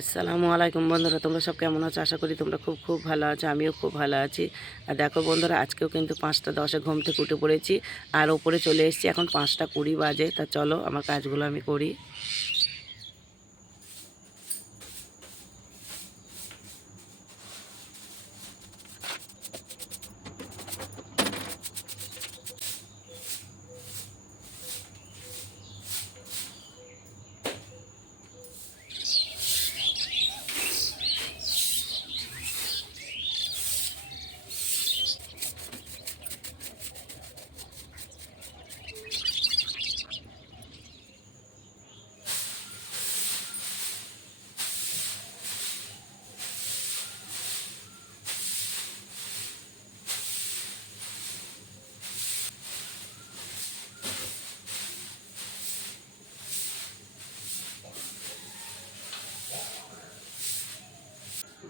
আসসালামু আলাইকুম বন্ধুরা, তোমরা সব কেমন আছো? আশা করি তোমরা খুব খুব ভালো আছো, আমিও খুব ভালো আছি। আর দেখো বন্ধুরা, আজকেও কিন্তু পাঁচটা দশে ঘুম থেকে উঠে পড়েছি, আর ওপরে চলে এসেছি, এখন পাঁচটা কুড়ি বাজে, তা চলো আমার কাজগুলো আমি করি।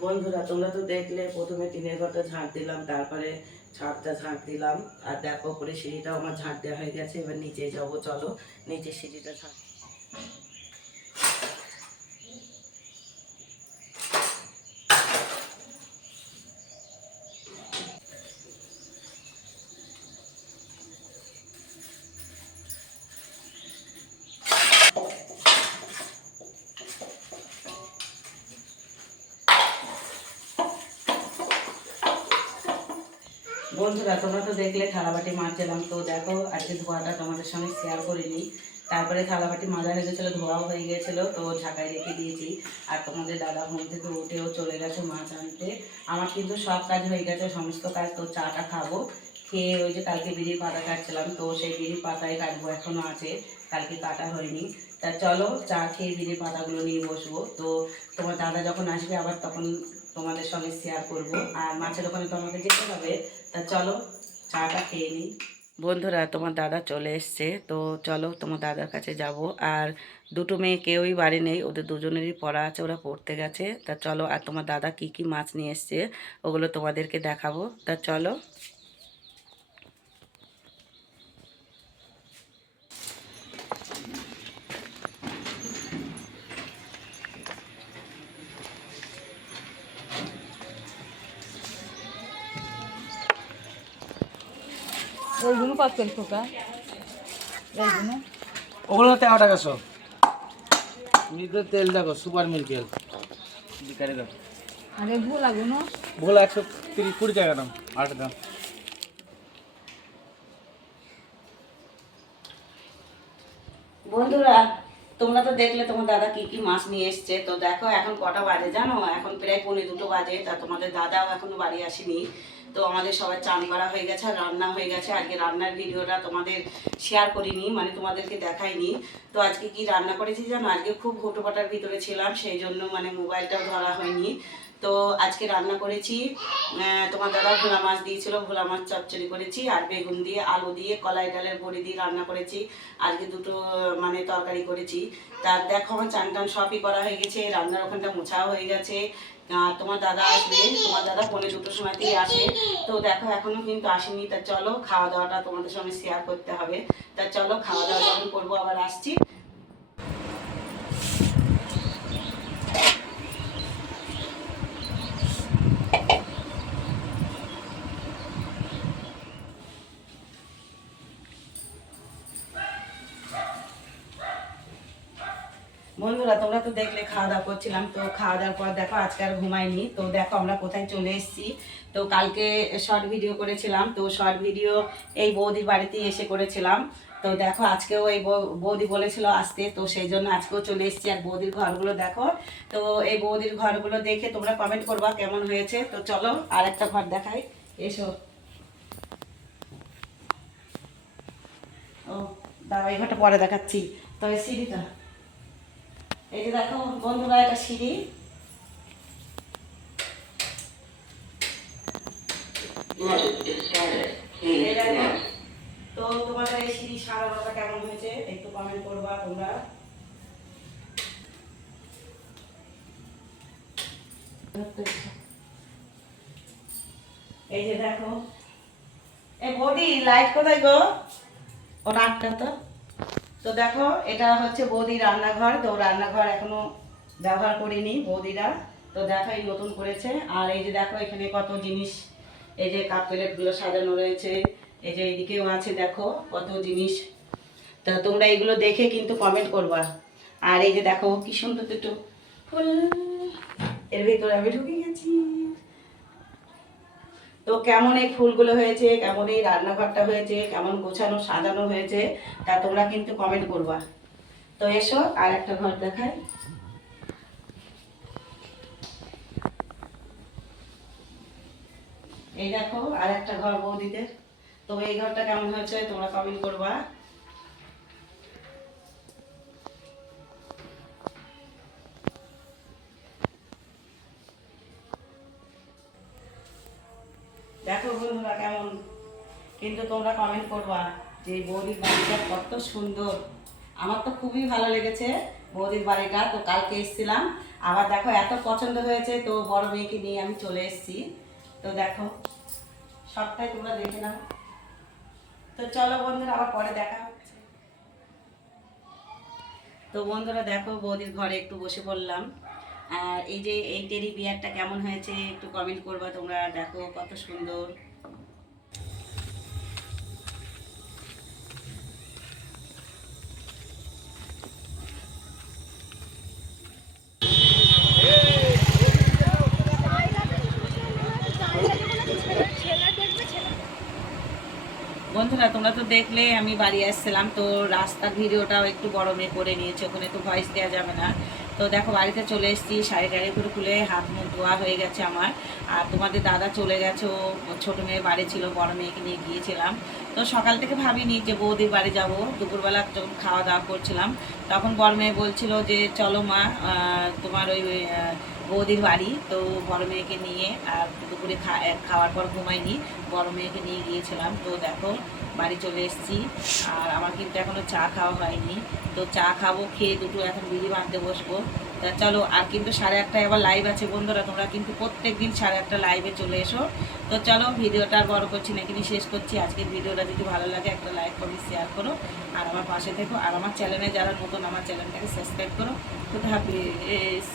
বন্ধুরা, তোমরা তো দেখলে প্রথমে টিনের ঘরটা ঝাঁট দিলাম, তারপরে ছাদটা ঝাঁট দিলাম, আর দেখো পরে সিঁড়িটাও আমার ঝাঁট দেওয়া হয়ে গেছে, এবার নিচে যাব, চলো নিচে সিঁড়িটা ঝাঁট বন্ধুরা, তোমরা তো দেখলে থালাবাটি মাজছিলাম তো দেখো আজকে ধোয়াটা তোমাদের সঙ্গে শেয়ার করিনি। তারপরে থালাবাটি মাজা হয়ে গেছিল, ধোয়াও হয়ে গেছিল, তো ঝাঁকায় রেখে দিয়েছি। আর তোমাদের দাদা ঘুম থেকে উঠেও চলে গেছে মাছ আনতে। আমার কিন্তু সব কাজ হয়ে গেছে, সমস্ত কাজ, তো চাটা খাব। খেয়ে ওই যে কালকে বিড়ির পাতা কাটছিলাম, তো সেই বিড়ির পাতায় কাটবো এখনও আছে। কালকে কাটা হয়নি। তা চলো চা খেয়ে বিড়ির পাতাগুলো নিয়ে বসবো। তো তোমার দাদা যখন আসবে, আবার তখন তোমাদের সঙ্গে শেয়ার করব। আর মাছের ওখানে তো আমাকে যেতে হবে। তা চলো, চাটা খেয়ে নিই। বন্ধুরা, তোমার দাদা চলে এসছে। তো চলো, তোমার দাদার কাছে যাব। আর দুটো মেয়ে কেউই বাড়ি নেই, ওদের দুজনেরই পড়া আছে, ওরা পড়তে গেছে। তা চলো, আর তোমার দাদা কি কি মাছ নিয়ে এসছে, ওগুলো তোমাদেরকে দেখাবো। তা চলো। এইগুলো খোকা। এইগুলো ওগুলো তেরো টাকা সব মিল্কের তেল দেখো সুপার মিল্ক তেল। বিকারে দেখো। আর ভোলা একশো তিরিশ কুড়ি টাকা দাম আট দাম। বন্ধুরা তোমরা তো দেখলে তোমার দাদা কি কি মাছ নিয়ে এসছে। তো দেখো এখন কটা বাজে জানো? এখন প্রায় পৌনে দুটো বাজে। তা তোমাদের দাদাও এখনও বাড়ি আসেনি। তো আমাদের সবার চান করা হয়ে গেছে, আর রান্না হয়ে গেছে। আজকে রান্নার ভিডিওটা তোমাদের শেয়ার করিনি মানে তোমাদেরকে দেখাইনি। তো আজকে কি রান্না করেছি জানো? আজকে খুব হুটোপাটার ভিতরে ছিলাম, সেই জন্য মানে মোবাইলটাও ধরা হয়নি। তো আজকে রান্না করেছি তোমার দাদা ভোলা মাছ দিয়েছিল, ভোলা মাছ চচ্চড়ি করেছি, আর বেগুন দিয়ে আলু দিয়ে কলাই ডালের বড়ি দিয়ে রান্না করেছি। আজকে দুটো মানে তরকারি করেছি। তার দেখো, আমার চান টান সবই করা হয়ে গেছে, রান্নার ওখানটা মোছাও হয়ে গেছে। তোমার দাদা আসবে, তোমার দাদা পৌনে দুটোর সময়তেই আসে। তো দেখো, এখনও কিন্তু আসেনি। তা চলো, খাওয়া দাওয়াটা তোমাদের সঙ্গে শেয়ার করতে হবে। তা চলো, খাওয়া দাওয়া যখন করব, আবার আসছি। বন্ধুরা, তোমরা তো দেখলে খাওয়া দাওয়া করছিলাম। তো খাওয়া দাওয়ার পর দেখো, আজকে আর ঘুমাইনি। তো দেখো, আমরা কোথায় চলে এসেছি। তো কালকে শর্ট ভিডিও করেছিলাম। তো শর্ট ভিডিও এই বৌদির বাড়িতেই এসে করেছিলাম। তো দেখো, আজকেও এই বৌদি বলেছিল আসতে। তো সেই জন্য আজকেও চলে এসেছি। আর বৌদির ঘরগুলো দেখো। তো এই বৌদির ঘরগুলো দেখে তোমরা কমেন্ট করবা কেমন হয়েছে। তো চলো আর একটা ঘর দেখাই। এসো। ও দাঁড়া এই ঘরটা পরে দেখাচ্ছি। তো এই সিঁড়িটা। এই যে দেখো বন্ধুরা এটা সিঁড়ি। এই তো তোমাদের এই সিঁড়ি সারানোটা কেমন হয়েছে? একটু কমেন্ট করবা তোমরা। এই যে দেখো। এই বডি লাইট কোথায় গো? ও রাতটা তো। তো দেখো, এটা হচ্ছে বৌদি রান্নাঘর। তো রান্নাঘর এখনও ব্যবহার করিনি বৌদিরা। তো দেখো, এই নতুন করেছে। আর এই যে দেখো, এখানে কত জিনিস। এই যে কাপ প্লেটগুলো সাজানো রয়েছে। এই যে এইদিকেও আছে, দেখো, কত জিনিস। তা তোমরা এগুলো দেখে কিন্তু কমেন্ট করবা। আর এই যে দেখো, কি সুন্দর দুটো ফুল। এর ভিতরে আমি ঢুকে গেছি। তো কেমন এই ফুলগুলো হয়েছে, কেমন এই রান্নাঘরটা হয়েছে, কেমন গোছানো, সাজানো হয়েছে, তা তোমরা কিন্তু কমেন্ট করবা। তো এসো, আর একটা ঘর দেখায় এই দেখো, আর একটা ঘর বৌদিদের। তো এই ঘরটা কেমন হয়েছে, তোমরা কমেন্ট করবা। দেখো বন্ধুরা কেমন। কিন্তু তোমরা কমেন্ট করবা যে বৌদির বাড়িটা কত সুন্দর। আমার তো খুবই ভালো লেগেছে বৌদির বাড়িটা, তো কালকে এসেছিলাম। আবার দেখো এত পছন্দ হয়েছে, তো বড় মেয়েকে নিয়ে আমি চলে এসেছি। তো দেখো, সবটাই তোমরা দেখে নাও। তো চলো বন্ধুরা, আবার পরে দেখা তো বন্ধুরা দেখো, বৌদির ঘরে একটু বসে পড়লাম। আর এই যে এই টেরি বিয়ারটা কেমন হয়েছে একটু কমেন্ট করবা, তোমরা দেখো কত সুন্দর। বন্ধুরা, তোমরা তো দেখলে আমি বাড়ি আসছিলাম, তো রাস্তার ভিডিওটাও একটু মেয়ে করে নিয়েছে, ওখানে তো ভয়েস দেওয়া যাবে না। তো দেখো, বাড়িতে চলে এসেছি, শাড়ি টাড়ি করে খুলে হাত মুখ ধোয়া হয়ে গেছে আমার। আর তোমাদের দাদা চলে গেছে, ও ছোটো মেয়ে বাড়ি ছিল, বড় মেয়েকে নিয়ে গিয়েছিলাম। তো সকাল থেকে ভাবিনি যে বৌদির বাড়ি যাব। দুপুরবেলা যখন খাওয়া দাওয়া করছিলাম, তখন বড় মেয়ে বলছিল যে, চলো মা তোমার ওই বৌদির বাড়ি, তো বড় মেয়েকে নিয়ে আর দুপুরে খাওয়ার পর ঘুমাইনি বড় মেয়েকে নিয়ে গিয়েছিলাম। তো দেখো, বাড়ি চলে এসেছি। আর আমার কিন্তু এখনও চা খাওয়া হয়নি। তো চা খাব, খেয়ে দুটো এখন বিড়ি বাঁধতে বসবো। তা চলো, আর কিন্তু সাড়ে আটটায় আবার লাইভ আছে বন্ধুরা। তোমরা কিন্তু প্রত্যেক দিন সাড়ে আটটা লাইভে চলে এসো। তো চলো, ভিডিওটা আর বড় করছি না, এখানে শেষ করছি। আজকের ভিডিওটা যদি ভালো লাগে, একটা লাইক করো শেয়ার করো। আর আমার পাশে থেকো। আর আমার চ্যানেলে যারা নতুন, আমার চ্যানেলটাকে সাবস্ক্রাইব করো। খুব হাফিজ।